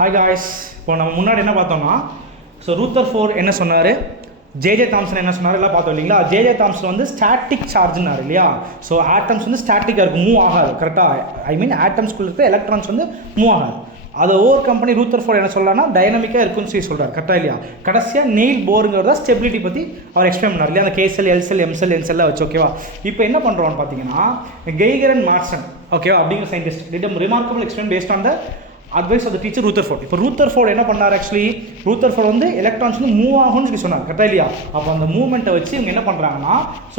Hi guys, இப்போ நம்ம முன்னாடி என்ன பார்த்தோம்னா ரூத்தர் ஃபோர்ட் என்ன சொன்னார், ஜேஜே தாம்சன் என்ன சொன்னார் எல்லாம் பார்த்தோம் இல்லைங்களா. ஜேஜே தாம்சன் வந்து ஸ்டாட்டிக் சார்ஜ்னாரு இல்லையா. ஸோ ஆட்டம்ஸ் வந்து ஸ்டாட்டிக்காக இருக்கும், மூவ் ஆகாது கரெக்டாக. ஐ மீன் ஆட்டம்ஸ்குள்ள இருக்க எலக்ட்ரான்ஸ் வந்து மூவ் ஆகாது. அதை ஓவர் கம்பெனி ரூத்தர் ஃபோர்ட் என்ன சொல்லலாம்னா டைனமிக்காக இருக்குன்னு சொல்லி சொல்கிறார் கரெக்டாக இல்லையா. கடைசியாக நெயில் போருங்கிறத ஸ்டெபிலிட்டி பற்றி அவர் எக்ஸ்பிளைன் பண்ணார் இல்லையா. அந்த கேசெல் எல்செல் எம்செல் என்செல்லாம் வச்சு ஓகேவா. இப்போ என்ன பண்ணுறோம்னு பார்த்தீங்கன்னா கெய்கர் அண்ட் மார்சன் ஓகேவா அப்படிங்கிற scientist did remarkable explain based on the advice of the teacher Rutherford. இப்போ ரூத்தர் ஃபோர்ட் என்ன பண்ணார், ஆக்சுவலி ரூத்தர் ஃபோர்ட் வந்து எலக்ட்ரான்ஸ் வந்து மூவ் ஆகும்னு சொல்லி சொன்னார் கரெக்டாக இல்லையா. அப்போ அந்த மூவ்மெண்ட்டை வச்சு இவங்க என்ன பண்ணுறாங்கன்னா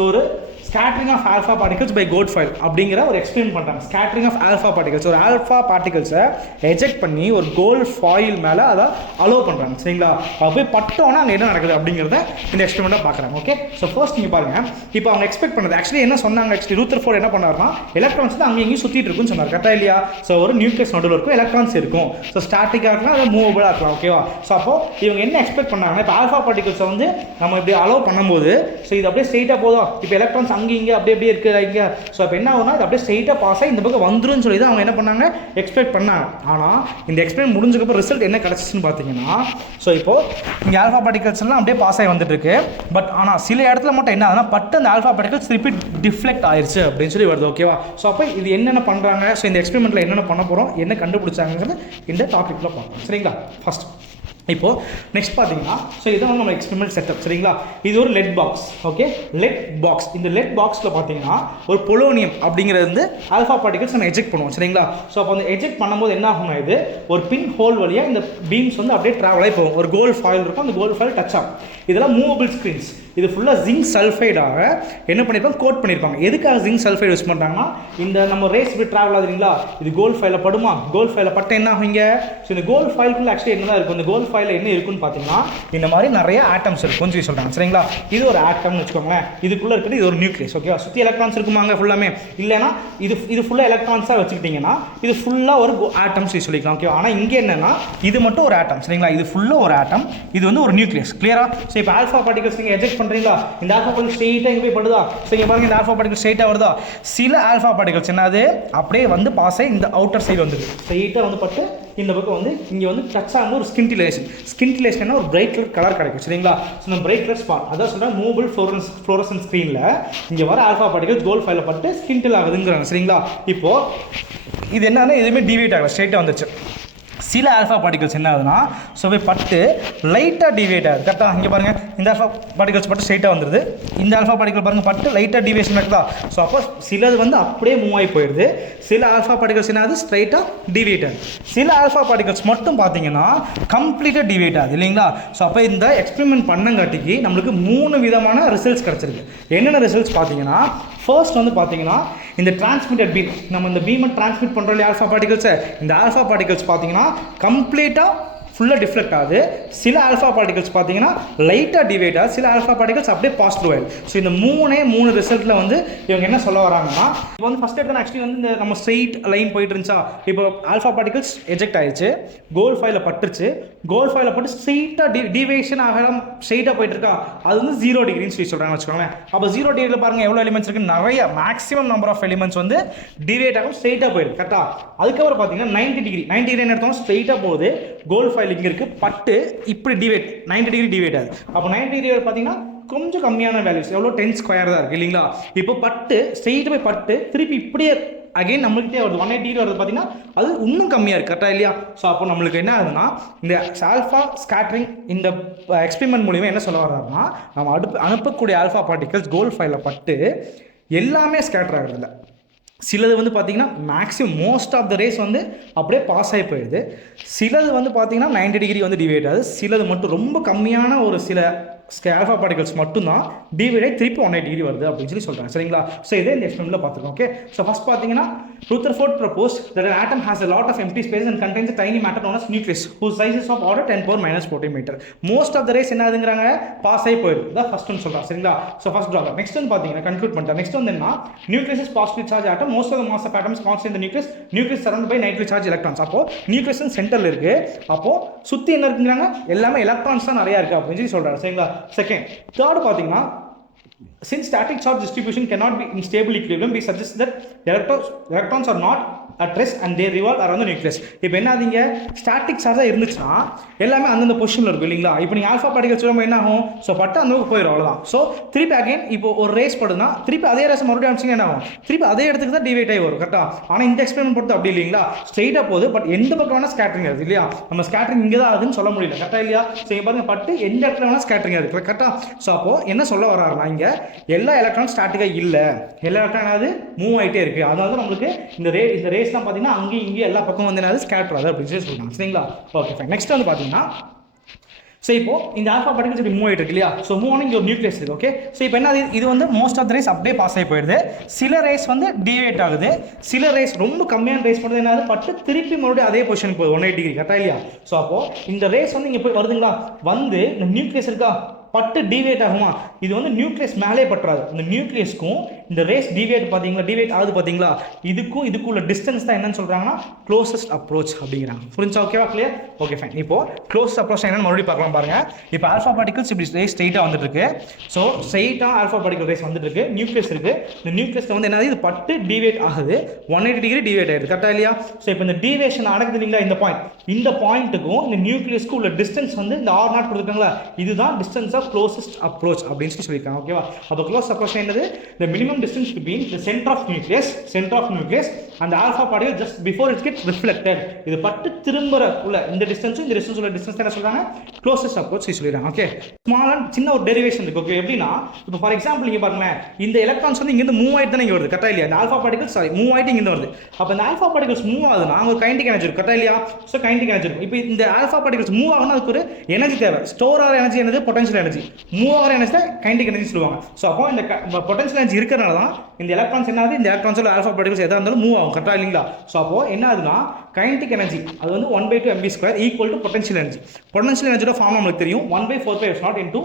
ஒரு scattering of alpha particles by gold foil அப்படிங்கிற ஒரு எக்ஸ்பிளைன் பண்ணுறாங்க. ஸ்கேட்டரிங் ஆஃப் ஆல்ஃபா பார்ட்டிகல்ஸ், ஒரு ஆல்ஃபா பார்ட்டிகல்ஸை எஜெக்ட் பண்ணி ஒரு கோல்ட் ஃபாயில் மேலே அதை அலோவ் பண்ணுறாங்க சரிங்களா. அப்போ போய் பட்டோன்னா அங்கே என்ன நடக்குது அப்படிங்கிறத இந்த எக்ஸ்பெரிமெண்ட்டாக பார்க்குறாங்க. ஓகே, ஸோ ஃபர்ஸ்ட் நீங்கள் பாருங்கள். இப்போ அவங்க எக்ஸ்பெக்ட் பண்ணது ஆக்சுவலி என்ன சொன்னாங்க, ஆக்சுவலி ரூத்தர் ஃபோர்ட் என்ன பண்ணாருன்னா எலக்ட்ரான்ஸ் வந்து அங்கே எங்கேயும் சுற்றிட்டு இருக்குன்னு சொன்னார் கரெக்டாக இல்லையா. ஸோ ஒரு நியூக்ளியஸ் நடுவில் இருக்கும், எலக்ட்ரான்ஸ் இருக்கும். ஸோ ஸ்டாட்டிக்காக இருக்கலாம், அதை மூவபிளாக இருக்கலாம் ஓகேவா. ஸோ அப்போ இவங்க என்ன எக்ஸ்பெக்ட் பண்ணாங்கன்னா இப்போ ஆல்ஃபா பார்ட்டிகல்ஸை வந்து நம்ம இப்படி அலோவ் பண்ணும்போது ஸோ இது அப்படியே ஸ்ட்ரெயிட்டாக போதும். இப்போ எலக்ட்ரான்ஸ் அங்கே இங்கே அப்படியே இருக்குது இங்கே. ஸோ அப்போ என்ன ஆகுனா இது அப்படியே ஸ்ட்ரெயிட்டாக பாஸ் ஆகி இந்த பக்கம் வந்துருன்னு சொல்லி தான் அவங்க என்ன பண்ணாங்க எக்ஸ்பெக்ட் பண்ணாங்க. ஆனால் இந்த எக்ஸ்பெரிமெண்ட் முடிஞ்சதுக்கப்புறம் ரிசல்ட் என்ன கிடச்சிச்சுன்னு பார்த்தீங்கன்னா ஸோ இப்போது இங்கே ஆல்ஃபா பார்ட்டிகல்ஸ் எல்லாம் அப்படியே பாஸ் ஆகி வந்துட்டு இருக்கு. பட் ஆனால் சில இடத்துல மட்டும் என்ன ஆகுதுன்னா பட்டு அந்த ஆல்ஃபா பார்ட்டிகல்ஸ் திருப்பி டிஃப்ளெக்ட் ஆயிடுச்சு அப்படின்னு சொல்லி வருது ஓகேவா. ஸோ அப்போ இது என்னென்ன பண்ணுறாங்க, ஸோ இந்த எக்ஸ்பெரிமெண்ட்டில் என்னென்ன பண்ண போகிறோம், என்ன கண்டுபிடிச்சாங்கிறது இந்த டாபிக்ல பார்ப்போம் சரிங்களா. ஃபர்ஸ்ட் இப்போது நெக்ஸ்ட் பார்த்தீங்கன்னா ஸோ இதை வந்து நம்ம எக்ஸ்பெரிமெண்ட் செட்டப் சரிங்களா. இது ஒரு let box okay, let box. இந்த லெட் பாக்ஸில் பார்த்தீங்கன்னா ஒரு பொலோனியம் அப்படிங்கிறது வந்து ஆல்ஃபா பார்ட்டிகல்ஸ் நம்ம எஜெக்ட் பண்ணுவோம் சரிங்களா. ஸோ அப்போ அந்த எஜெக்ட் பண்ணும்போது என்ன ஆகும்னா இது ஒரு பின் ஹோல் வழியாக இந்த பீம்ஸ் வந்து அப்படியே ட்ராவல் ஆகி போகும். ஒரு கோல்ட் ஃபாயில் இருக்கும், அந்த கோல்ட் ஃபாயில் டச் ஆகும். இதெல்லாம் மூவபிள் ஸ்க்ரீன்ஸ். இது ஃபுல்லாக ஜிங்க் சல்ஃபைடாக என்ன பண்ணியிருப்பாங்க, கோட் பண்ணியிருப்பாங்க. எதுக்காக ஜிங்க் சல்ஃபைடு யூஸ் பண்ணுறாங்கன்னா இந்த நம்ம ரேஸ் இப்படி ட்ராவல் ஆகுதுங்களா, இது கோல்ட் ஃபைலில் படுமா, கோல்ட் ஃபைலில் பட்டு என்ன ஆகும் இங்கே. ஸோ இந்த கோல்ட் ஃபைலுக்குள்ள ஆக்சுவலி என்ன தான் இருக்கும், இந்த கோல்ட் ஃபைலில் என்ன இருக்குன்னு பார்த்தீங்கன்னா இந்த மாதிரி நிறைய ஆட்டம்ஸ் இருக்கும்னு சொல்லி சொல்கிறாங்க சரிங்களா. இது ஒரு ஆட்டம்னு வச்சுக்கோங்களேன். இதுக்குள்ளே இருக்கிறது இது ஒரு நியூக்ளியஸ் ஓகேவா. சுற்றி எலக்ட்ரான்ஸ் இருக்குமாங்க ஃபுல்லாமே இல்லைனா இது ஃபுல்லாக எலக்ட்ரான்ஸாக வச்சுக்கிட்டிங்கன்னா இது ஃபுல்லாக ஒரு ஆட்டம்ஸ் சொல்லிக்கலாம் ஓகேவா. ஆனால் இங்கே என்னன்னா இது மட்டும் ஒரு ஆட்டம் சரிங்களா. இது ஃபுல்லாக ஒரு ஆட்டம், இது வந்து ஒரு நியூக்ளியஸ் கிளியரா. ஸோ இப்போ ஆல்ஃபா பார்ட்டிகல்ஸ் நீங்கள் எஜெக்ட் பண்ணுறீங்களா, இந்த ஆல்ஃபா பார்ட்டிகல் ஸ்ட்ரெயிட்டாக இங்கே போய் படுதா. ஸோ இங்கே பாருங்க இந்த ஆல்ஃபா பார்ட்டிகல் ஸ்ட்ரெயிட்டாக வருதா. சில ஆல்ஃபா பார்ட்டிகல்ஸ் என்னது அப்படியே வந்து பாஸ் ஆகி இந்த அவுட்டர் சைடு வந்துது, ஸ்ட்ரெயிட்டாக வந்து பட்டு இந்த பக்கம் வந்து இங்கே வந்து டச் ஆகும் ஒரு ஸ்கின்டிலேஷன். ஸ்கின்டிலேஷன்னா ஒரு பிரைட் கலர் கிடைக்கும் சரிங்களா. ஸோ இந்த பிரைட் கலர் ஸ்பாட் அதான் சொல்கிறேன் மூவபிள் ஃப்ளோரசன்ட் ஸ்க்ரீனில் இங்கே வர ஆல்ஃபா பார்ட்டிகல் கோல்ட் ஃபைலில் பட்டு ஸ்கின்டில் ஆகுதுங்கிறாங்க சரிங்களா. இப்போது இது என்னன்னா எதுவுமே டிவியேட் ஆகல, ஸ்ட்ரெயிட்டாக வந்துச்சு. சில ஆல்ஃபா பார்ட்டிகல்ஸ் என்ன ஆகுதுன்னா ஸோ போய் பட்டு லைட்டாக டிவியேட் ஆகுது கரெக்டாக. இங்கே பாருங்கள் இந்த ஆல்ஃபா பார்ட்டிகல்ஸ் பட்டு ஸ்ட்ரெயிட்டாக வந்துடுது, இந்த ஆல்ஃபா பார்ட்டிகல் பாருங்கள் பட்டு லைட்டாக டிவியேஷன் இருக்குதா. ஸோ அப்போ சிலது வந்து அப்படியே மூவ் ஆகி போயிடுது, சில ஆல்ஃபா பார்ட்டிகல்ஸ் என்ன ஆகுது ஸ்ட்ரெயிட்டாக டிவியேட் ஆகுது. சில ஆல்ஃபா பார்ட்டிகல்ஸ் மட்டும் பார்த்தீங்கன்னா கம்ப்ளீட்டாக டிவியேட் ஆகுது இல்லைங்களா. ஸோ அப்போ இந்த எக்ஸ்பெரிமெண்ட் பண்ணங்காட்டிக்கு நம்மளுக்கு 3 விதமான ரிசல்ட்ஸ் கிடச்சிருக்கு. என்னென்ன ரிசல்ட்ஸ் பார்த்தீங்கன்னா ஃபர்ஸ்ட் வந்து பார்த்தீங்கன்னா இந்த டிரான்ஸ்மிட்டட் பீம், நம்ம இந்த பீமை டிரான்ஸ்மிட் பண்ணுறோம் இல்லையா ஆல்ஃபா பார்ட்டிகல்ஸை, இந்த ஆல்ஃபா பார்ட்டிகல்ஸ் பார்த்தீங்கன்னா கம்ப்ளீட்டாக ஃபுல்லாக டிஃப்ளெக்ட் ஆகுது. சில ஆல்ஃபா பார்ட்டிகல்ஸ் பார்த்தீங்கன்னா லைட்டாக டிவைட் ஆகுது, சில ஆல்ஃபா பார்ட்டிகல்ஸ் அப்படியே பாஸ் த்ரூ ஆகுது. ஸோ இந்த 3 ரிசல்ட்டில் வந்து இவங்க என்ன சொல்ல வராங்கன்னா இப்போ வந்து ஃபஸ்ட் எடுத்து ஆக்சுவலி வந்து இந்த நம்ம ஸ்ட்ரெயிட் லைன் போயிட்டு இருந்துச்சா, இப்போ ஆல்ஃபா பார்ட்டிகல்ஸ் எஜெக்ட் ஆயிடுச்சு, கோல்ட் ஃபைலில் பட்டுருச்சு, கோல்ட் ஃபைலில் பட்டு ஸ்ட்ரெயிட்டாக டிவியேஷன் ஆகலாம் ஸ்ட்ரெயிட்டாக போயிட்டு இருக்கா, அது வந்து 0 டிகிரின்னு சொல்லி சொல்கிறாங்க வச்சுக்கோங்களேன். அப்போ 0 டிகிரியில் பாருங்கள் எவ்வளோ எலிமெண்ட்ஸ் இருக்குது, நிறைய மேக்ஸிமம் நம்பர் ஆஃப் எலிமெண்ட்ஸ் வந்து டிவைட் ஆகும் ஸ்ட்ரெயிட்டாக போயிடுது கரெக்டாக. அதுக்கப்புறம் பார்த்தீங்கன்னா 90 டிகிரி என்ன எடுத்தோம் ஸ்ட்ரெயிட்டாக போகுது, கோல்ட் ஃபைல் இங்கே இருக்குது பட்டு இப்படி டிவைட் 90 டிகிரி டிவைட் ஆகுது. அப்போ 90 டிகிரி பார்த்தீங்கன்னா கொஞ்சம் கம்மியான வேல்யூஸ் எவ்வளோ 10 ஸ்கொயர் தான் இருக்குது இல்லைங்களா. இப்போ பட்டு ஸ்ட்ரெயிட்டாக போய் பட்டு திருப்பி இப்படியே அகைன் நம்மளுக்கிட்டே வருது 180 டிகிரி வருது பார்த்தீங்கன்னா அது இன்னும் கம்மியாக இருக்குது கரெக்டாக இல்லையா. ஸோ அப்போ நம்மளுக்கு என்ன ஆகுதுன்னா இந்த ஆல்ஃபா ஸ்கேட்டரிங் இந்த எக்ஸ்பெரிமெண்ட் மூலிமா என்ன சொல்ல வர்றாருன்னா நம்ம அனுப்பக்கூடிய ஆல்ஃபா பார்ட்டிகல்ஸ் கோல்ட் ஃபைலில் பட்டு எல்லாமே ஸ்கேட்டர் ஆகிறதில்ல. சிலது வந்து பார்த்தீங்கன்னா maximum most of the rays வந்து அப்படியே பாஸ் ஆகி போயிடுது, சிலது வந்து பார்த்தீங்கன்னா 90 டிகிரி வந்து டிவைட் ஆகுது, சிலது மட்டும் ரொம்ப கம்மியான ஒரு சில ஆல்ஃபா பார்ட்டிகல்ஸ் மட்டும்தான் டிவைட் ஆகி திருப்பி 180 டிகிரி வருது அப்படின்னு சொல்லி சொல்கிறாங்க சரிங்களா. ஸோ இதே இந்த எக்ஸ்பெரிமெண்ட்டில் பார்த்துருக்கோம். ஓகே, ஸோ ஃபஸ்ட் பார்த்தீங்கன்னா ரூத்தர் fort proposed that an atom has a lot of empty space and contains a tiny matter known as nucleus whose size is of order 10⁻⁻14 meter. Most of the rays என்ன ஆகுதுங்கிறாங்க pass ஆகி போயிடுது, தான் ஃபஸ்ட்டுன்னு சொல்கிறாங்க சரிங்களா. So first drawback. Next வந்து பார்த்தீங்கன்னா conclude பண்ணிட்டேன். நெக்ஸ்ட் வந்து என்ன, nucleus is positive charge atom, most of the mass of atoms constant இந்த nucleus surround by negative charge electrons. அப்போ நியூக்ளியஸ் சென்டரில் இருக்குது, அப்போ சுற்றி என்ன இருக்குங்கிறாங்க எல்லாமே எலக்ட்ரான்ஸ் தான் நிறையா இருக்குது அப்படின்னு சொல்லி சொல்கிறாங்க சரிங்களா. செகண்ட் தேர்டு பார்த்தீங்கன்னா since static charge distribution cannot be in stable equilibrium, we suggest that electrons are not at rest and they revolve around the nucleus. இப்போ என்ன ஆகுங்க, ஸ்டாட்டிக் சார்ஜாக இருந்துச்சுன்னா எல்லாமே அந்தந்த பொசிஷனில் இருக்கும் இல்லைங்களா. இப்போ நீங்கள் ஆல்ஃபா பார்ட்டிகல்ஸ் சொல்லும்போது என்ன ஆகும், ஸோ பட்டு அந்த போயிடும் அவ்வளோதான். ஸோ திருப்பி அகைன் இப்போ ஒரு ரேஸ் படுதுன்னா திருப்பி அதே ரேஸ் மறுபடியும் அனுப்பிச்சிங்க என்ன ஆகும், திருப்பி அதே இடத்துக்கு தான் டிவைட் ஆகி வரும் கரெக்டாக. ஆனால் இந்த எக்ஸ்பெரிமெண்ட் பொறுத்து அப்படி இல்லைங்களா, ஸ்ட்ரெயிட்டாக போகுது. பட் எந்த பக்கம் வேணால் ஸ்கேட்டரிங் ஆகுது இல்லையா, நம்ம ஸ்கேட்டரிங் இங்கே தான் ஆகுதுன்னு சொல்ல முடியல கரெக்டாக இல்லையா. ஸோ இங்கே பாருங்க பட்டு எந்த இடத்துல வேணால் ஸ்கேட்டரிங் ஆகுது கரெக்டாக. ஸோ அப்போ என்ன சொல்ல வர்றாருன்னா இங்கே எல்லா எலக்ட்ரான் ஸ்டாட்டிக்காக இல்லை, எல்லா எலக்ட்ரான் ஆகுது மூவ் ஆகிட்டே இருக்குது. அதனால தான் நம்மளுக்கு இந்த ரேஸ்லாம் பார்த்தீங்கன்னா அங்கேயும் இங்கே எல்லா பக்கம் வந்து என்ன ஸ்கேட்டர் ஆகுது அப்படின்னு சொல்லி சொல்கிறாங்க சரிங்களா. Okay fine. நெக்ஸ்ட் வந்து பார்த்தீங்கன்னா ஸோ இப்போ இந்த ஆல்ஃபா பார்ட்டிகல்ஸ் இப்படி மூவ் ஆகிட்டு இருக்கு இல்லையா. ஸோ மூவ் ஆன இங்கே ஒரு நியூக்ளியஸ் இருக்குது. ஓகே ஸோ இப்போ என்ன இது வந்து மோஸ்ட் ஆஃப் த ரேஸ் அப்படியே பாஸ் ஆகி போயிடுது. சில ரேஸ் வந்து டிவேட் ஆகுது, சில ரேஸ் ரொம்ப கம்மியான ரேஸ் மட்டும் என்ன ஆகுது, பட்டு திருப்பி மறுபடியும் அதே பொசிஷன் போகுது 180 டிகிரி கரெக்டாக இல்லையா. ஸோ அப்போ இந்த ரேஸ் வந்து இங்கே போய் வருதுங்களா, வந்து இந்த நியூக்ளியஸ் இருக்கா பட்டு டிவேட் ஆகுமா, இது வந்து நியூக்ளியஸ் மேலே பற்றாது. இந்த நியூக்ளியஸ்க்கும் இந்த ரேஸ் டிவேட் பார்த்தீங்களா, டிவேட் ஆகுது பார்த்தீங்களா, இதுக்கும் உள்ள டிஸ்டன்ஸ் தான் என்னன்னு சொல்கிறாங்கன்னா க்ளோசஸ்ட் அப்ரோச் அப்படிங்கிறாங்க. புரிஞ்சா ஓகேவா, கிளியர். Okay fine. இப்போ க்ளோசஸ்ட் அப்ரோச் என்னன்னு மறுபடியும் பார்க்கலாம் பாருங்க. இப்போ ஆல்ஃபா பார்ட்டிகல்ஸ் இப்படி ரேஸ் ஸ்ட்ரெயிட்டாக வந்துட்டு இருக்கு. ஸோ ஸ்ட்ரெயிட்டாக ஆல்ஃபா பார்ட்டிகல் ரேஸ் வந்துட்டு இருக்கு, நியூக்ளியஸ் இருக்கு. இந்த நியூக்ளியஸ்ல வந்து என்னது, இது பட்டு டிவேட் ஆகுது, 180 டிகிரி டிவேட் ஆயிடுது கரெக்டாக இல்லையா. ஸோ இப்போ இந்த டிவேஷன் நடக்குது இல்லைங்களா, இந்த பாயிண்ட்டுக்கும் இந்த நியூக்ளியஸ்க்கும் உள்ள டிஸ்டன்ஸ் வந்து இந்த R0 கொடுத்துருக்காங்களா, இதுதான் டிஸ்டன்ஸ் closest approach அப்படின்னு சொல்லியிருக்காங்க ஓகேவா. அப்போ closest approach என்னது, the minimum distance between the center of nucleus and the alpha particle just before it gets reflected. இது பட்டு திரும்பற உள்ள இந்த டிஸ்டன்ஸ் உள்ள டிஸ்டன்ஸ் என்ன சொல்றாங்க, closest approach சொல்லிடுறாங்க. ஓகே ஸ்மால் அண்ட் சின்ன ஒரு டெரிவேஷன் இருக்கு. ஓகே எப்படின்னா இப்போ ஃபார் எக்ஸாம்பிள் இங்க பாருங்க, இந்த எலக்ட்ரான்ஸ் வந்து இங்க இருந்து மூவ் ஆயிட்டு தான் இங்க வருது கரெக்டா இல்லையா. இந்த ஆல்ஃபா பார்ட்டிகல்ஸ் மூவ் ஆயிட்டு இங்க வருது. அப்ப இந்த ஆல்ஃபா பார்ட்டிகல்ஸ் மூவ் ஆகுதுன்னா அங்க ஒரு கைனடிக் எனர்ஜி இருக்கு கரெக்டா இல்லையா. சோ கைனடிக் எனர்ஜி இருக்கும். இப்போ இந்த ஆல்ஃபா பார்ட்டிகல்ஸ் மூவ் ஆகுனா அதுக்கு ஒரு எனர்ஜி தேவை. ஸ்டோர் ஆகிற எனர்ஜி என்னது, பொட்டன்ஷியல் எனர்ஜி. மூவ் ஆகிற எனர்ஜி தான் கைனடிக் எனர்ஜி சொல்லுவாங்க. ஸோ அப்போ இந்த பொட்டன்ஷியல் எனர்ஜி இருக்கிறனால தான் இந்த எலக்ட்ரான்ஸ் என்ன ஆகுது, இந்த எலக்ட்ரான்ஸோட ஆல்ஃபா பார்ட்டிகல்ஸ் எதாக இருந்தாலும் மூவ் ஆகும் கரெக்டாக இல்லைங்களா. ஸோ அப்போ என்ன ஆகுதுன்னா கைனடிக் எனர்ஜி அது வந்து 1/2 mv² equal to potential energy. Potential எனர்ஜியோட ஃபார்ம் நம்மளுக்கு தெரியும், 1/4πε0 இன்டூ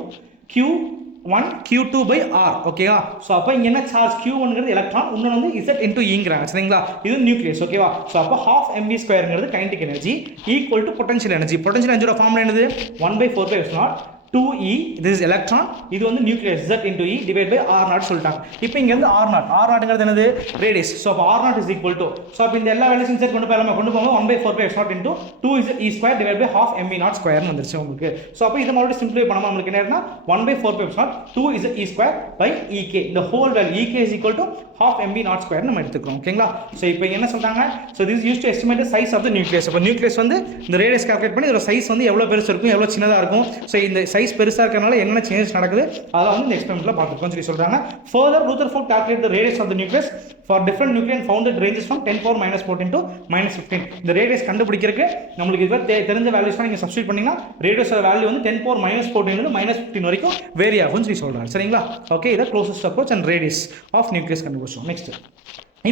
Q1 Q2/R ஓகேவா. ஸோ அப்போ இங்கே என்ன சார்ஜ் Q1ங்கிறது எலக்ட்ரான், இன்னொன்று வந்து Z இன்டூ Eங்கிறாங்க சரிங்களா. இது நியூக்ளியஸ் ஓகேவா. ஸோ அப்போ 12 mv²ங்கிறது kinetic energy equal to potential energy. Potential எனர்ஜியோட ஃபார்ம் என்னது, 1/4πε0 2E, this is electron, இது வந்து nucleus Z into E divided by R0 சொல்லிட்டாங்க. இப்போ இங்க வந்து R0ங்கிறது என்னது, ரேடியஸ். ஸோ அப்போ R0 is equal to, so அப்போ இந்த எல்லா வேல்யூஸும் செட் கொண்டு போங்க 1/4πε0 into 2E² divided by 12 mv02 ன்னு வந்துருச்சு உங்களுக்கு. ஸோ அப்போ இதை மறுபடியும் சிம்பிளிஃபை பண்ணாம நமக்கு என்ன ஆகுதுன்னா 1/4πε0 2E² by EK, இந்த whole value EK is equal to 12 mv02 நம்ம எடுத்துக்கிறோம் ஓகேங்களா. ஸோ இப்போ என்ன சொல்றாங்க, so this is used to estimate the size of the nucleus. அப்போ நியூக்ளியஸ் வந்து இந்த ரேடியஸ் கால்குலேட் பண்ணி இதோட சைஸ் வந்து எவ்வளவு பெருசு இருக்கும் எவ்வளவு சின்னதா இருக்கும், ஸோ இந்த சைஸ் பெருசா இருக்கறனால என்னென்ன சேஞ்சஸ் நடக்குது அதை வந்து இந்த எக்ஸ்பெரிமெண்ட்ல பார்த்துக்கோன்னு சொல்லி சொல்றாங்க. Further, Rutherford calculated the radius of the nucleus for different nuclei and found it ranges from 10⁻⁻14 to -15. இந்த ரேடியஸ் கண்டுபிடிக்கிறதுக்கு நம்மளுக்கு இது தெரிஞ்ச வேல்யூஸ் நீங்க சப்ஸ்டிட்யூட் பண்ணீங்கன்னா ரேடியஸோட வேல்யூ வந்து 10⁻⁻14 ல -15 வரைக்கும் வேரி ஆகும்னு சொல்லி சொல்றாங்க சரிங்களா. ஓகே இத closest approach and radius of nucleus கண்டுபிடிச்சோம். Next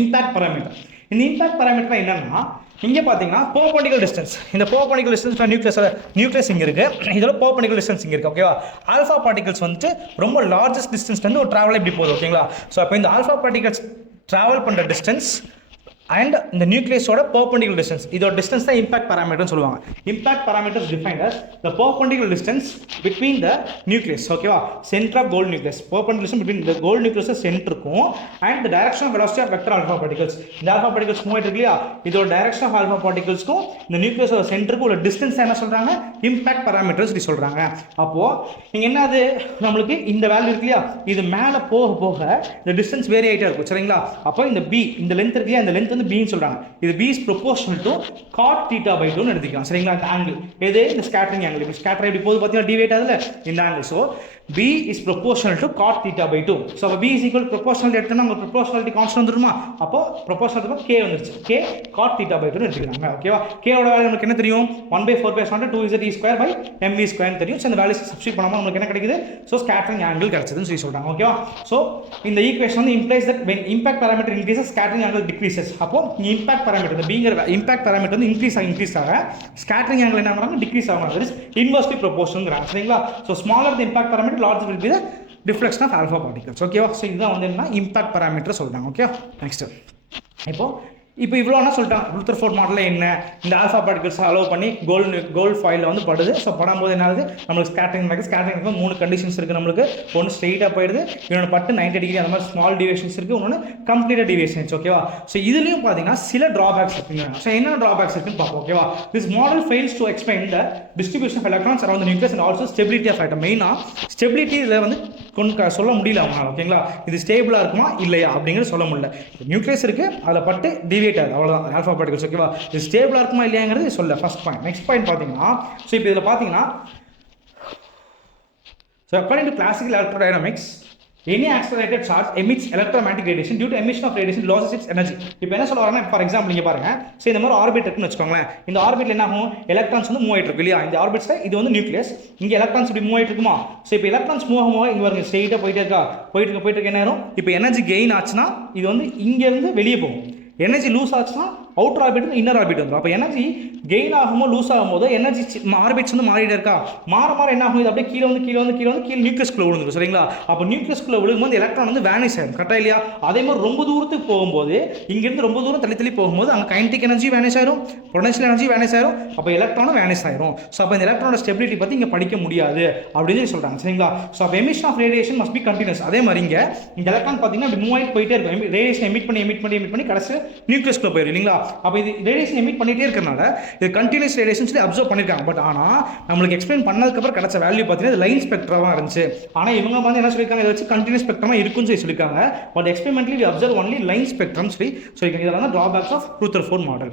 impact parameter. இந்த இம்பாக்ட் பாராமீட்டர் என்னன்னா இங்க பாத்தீங்கன்னா பெர்பெண்டிகுலர் டிஸ்டன்ஸ், இந்த பெர்பெண்டிகுலர் டிஸ்டன்ஸ் நியூக்ளியஸ் இங்க இருக்கு, இதோட பெர்பெண்டிகுலர் டிஸ்டன்ஸ் இங்க இருக்கு ஓகேவா. ஆல்ஃபா பார்ட்டிகல்ஸ் வந்து ரொம்ப லார்ஜஸ்ட் டிஸ்டன்ஸ்ல இருந்து ஒரு டிராவல் இப்படி போகுது ஓகேங்களா. ஸோ அப்போ இந்த ஆல்ஃபா பார்ட்டிகல்ஸ் டிராவல் பண்ற டிஸ்டன்ஸ் அண்ட் இந்த நியூக்ளியஸோட பெர்பெண்டிகுலர் டிஸ்டன்ஸ், இதோட டிஸ்டன்ஸ் தான் இம்பாக்ட் பாராமீட்டர்னு சொல்லுவாங்க. Impact parameter is defined as the perpendicular distance between the nucleus ஓகேவா, center of gold nucleus, perpendicular distance between the gold nucleus சென்டருக்கும் and the direction of velocity of vector alpha particles. இந்த alpha particles move ஆயிட்டு இல்லையா, இதோட direction of alpha particlesக்கும் இந்த நியூக்ளியஸோட சென்டருக்கும் உள்ள distance என்ன சொல்றாங்க, impact parameters சொல்லி சொல்றாங்க. அப்போ நீங்க என்ன அது நம்மளுக்கு இந்த வேல்யூ இருக்கு இல்லையா, இது மேல போக போக இந்த டிஸ்டன்ஸ் வேரி ஆயிட்டே இருக்கும் சரிங்களா. அப்போ இந்த b இந்த லென்த் இருக்கு இல்லையா, இந்த லென்த் வந்து b ன்னு சொல்றாங்க. இது b is proportional to cot θ/2 ன்னு எடுத்துக்கலாம் சரிங்களா. இந்த ஆங்கிள் எது, இந்த ஸ்கேட்டரிங் ஆங்கிள். இப்போ ஸ்கேட்டர் இப்படி போகுது பாத்தீங்கன்னா டிவைட் ஆகுதுல இந்த angle. So b is proportional to cot θ/2. So அப்ப b is equal to proportional எடுத்தா நம்ம proportionality கான்ஸ்டன்ட் வந்துருமா, அப்போ proportional k வந்துருச்சு, k cot θ/2 ன்னு எடுத்துக்கலாங்க ஓகேவா. k ஓட வேல்யூ நமக்கு என்ன தெரியும், 1/4πε0 2Z² by mv² தெரியும். சோ இந்த வேல்யூஸ் சப்ஸ்டிட்யூட் பண்ணாம நமக்கு என்ன கிடைக்குது, சோ ஸ்கேட்டரிங் ஆங்கிள் கிடைச்சதுன்னு சொல்லி சொல்றாங்க ஓகேவா. சோ இந்த ஈக்குவேஷன் வந்து implies that when impact parameter increases scattering angle decreases. அப்போ இம்பாக்ட் பாராமீட்டர் இந்த bங்கிற இம்பாக்ட் பாராமீட்டர் வந்து இன்க்ரீஸ் ஆக ஸ்கேட்டரிங் ஆங்கிள் என்ன ஆகுறாங்க, டிக்ரீஸ் ஆகுறாங்க. தட் இஸ் இன்வெர்ஸ்லி ப்ரொபோர்ஷனல்ங்கறாங்க சரிங்களா. So smaller the impact parameter larger will be the deflection of alpha particles ஓகேவா. So இதுதான் வந்து என்ன இம்பாக்ட் பாராமீட்டர் சொல்றாங்க ஓகே. நெக்ஸ்ட் இப்போ இப்போ இவ்வளோ என்ன சொல்லிட்டான் ரூதர்ஃபோர்ட் மாடலில் என்ன இந்த ஆல்ஃபா பார்ட்டிகல்ஸ் அலோவ் பண்ணி கோல்டு ஃபாயிலில் வந்து படுது. ஸோ படும்போது என்ன ஆகுது நம்மளுக்கு ஸ்கேட்டரிங் நடக்குது. ஸ்கேட்டரிங் 3 கண்டிஷன்ஸ் இருக்குது நம்மளுக்கு. ஒன்று ஸ்ட்ரெயிட்டாக போயிடுது, இன்னொன்று பட்டு 90 டிகிரி அந்த மாதிரி ஸ்மால் டிவியேஷன்ஸ் இருக்குது, இன்னொன்று கம்ப்ளீட்டாக டிவியேஷன்ஸ். ஓகேவா? ஸோ இதுலேயும் பார்த்தீங்கன்னா சில ட்ராபேக்ஸ் இருக்குங்க. ஸோ என்ன ட்ராபேக்ஸ் இருக்குன்னு பார்ப்போம். ஓகேவா? This model fails to explain the distribution of electrons around the nucleus and also stability of atom. மெயினாக ஸ்டெபிலிட்டி இதில் வந்து சொல்ல முடியல அவங்களால. ஓகேங்களா? இது ஸ்டேபிளாக இருக்குமா இல்லையா அப்படிங்கிறது சொல்ல முடியல. நியூக்ளியஸ் இருக்குது, அதில் பட்டு டிவியேட் ஆகுது, அவ்வளோதான் ஆல்ஃபா பார்ட்டிகல்ஸ். ஓகேவா? இது ஸ்டேபிளாக இருக்குமா இல்லையாங்கிறது சொல்ல ஃபர்ஸ்ட் பாயிண்ட். நெக்ஸ்ட் பாயிண்ட் பார்த்தீங்கன்னா, ஸோ இப்போ இதில் பார்த்தீங்கன்னா, so according to classical electrodynamics any accelerated charge emits electromagnetic radiation due to emission of radiation loses its energy. இப்போ என்ன சொல்ல வரேன்னா, ஃபார் எக்ஸாம்பிள் நீங்கள் பாருங்க, ஸோ இந்த மாதிரி ஆர்பிட் இருக்குன்னு வச்சுக்கோங்களேன். இந்த ஆர்பிட்ல என்ன ஆகும், எலக்ட்ரான்ஸ் வந்து மூவ் ஆகிட்டு இருக்கு இல்லையா? இந்த ஆர்பிட்ஸில் இது வந்து நியூக்ளியஸ், இங்கே எலக்ட்ரான்ஸ் இப்படி மூவ் ஆகிட்டு இருக்குமா? ஸோ இப்போ எலக்ட்ரான்ஸ் மூவ் ஆகும் இங்கே பாருங்க ஸ்ட்ரெயிட்டாக போயிட்டே இருக்கா, போயிட்டு இருக்க என்ன ஆகும், இப்போ எனர்ஜி கெயின் ஆச்சுன்னா இது வந்து இங்கேருந்து வெளியே போகும். எனர்ஜி லூஸ் ஆச்சுன்னா அவுட்டர் ஆர்பிட் இன்னர் ஆர்பிட் வந்துடும். அப்போ எனர்ஜி கெயின் ஆகுமோ லூஸ் ஆகும்போது எனர்ஜி ஆர்பிட்ஸ் வந்து மாறிட்டு இருக்கா, மாற என்ன ஆகும், இது அப்படியே கீழே நியூக்ளியஸ்குள்ள விழுந்துடும். சரிங்களா? அப்போ நியூக்ளியஸ்குள்ள விழுகும்போது எலக்ட்ரான் வந்து வேனிஷ் ஆகும். கரெக்டாக இல்லையா? அதே மாதிரி ரொம்ப தூரத்துக்கு போகும்போது, இங்கேருந்து ரொம்ப தூரம் தள்ளி போகும்போது அங்கே கைனடிக் எனர்ஜி வேனிஷ் ஆயிரும், பொட்டன்ஷியல் எனர்ஜி வேனிஷ் ஆயிரும், அப்போ எலக்ட்ரானும் வேனிஷ் ஆயிரும். ஸோ அப்போ இந்த எலக்ட்ரானோட ஸ்டெபிலிட்டி பற்றி இங்கே படிக்க முடியாது அப்படின்னு சொல்லி சொல்கிறாங்க. சரிங்களா? ஸோ அப்போ emission of radiation must be continuous. அதே மாதிரி இங்கே இந்த எலக்ட்ரான் பார்த்தீங்கன்னா அப்படி மூவ் ஆகிட்டு போயிட்டே இருக்கும். ரேடியேஷன் எமிட் பண்ணி கடைசி நியூக்ளியஸ்குள்ள போயிடும் இல்லைங்களா? அப்போ இது ரேடியேஷன் எமிட் பண்ணிட்டே இருக்கறனால இது கண்டினியூஸ் ரேடியேஷன் சொல்லி அப்சர்வ் பண்ணிருக்காங்க. பட் ஆனால் நம்மளுக்கு எக்ஸ்பிளைன் பண்ணதுக்கப்புறம் கிடைச்ச வேல்யூ பார்த்தீங்கன்னா லைன் ஸ்பெக்ட்ரமாக இருந்துச்சு. ஆனால் இவங்க வந்து என்ன சொல்லியிருக்காங்க, இதை வச்சு கண்டினியூஸ் ஸ்பெக்ட்ரமாக இருக்குன்னு சொல்லி சொல்லியிருக்காங்க. But experimentally we observe only line spectrum சொல்லி சொல்லியிருக்காங்க. இதெல்லாம் ட்ராபேக்ஸ் ஆஃப் ரூதர்ஃபோர்ட் மாடல்.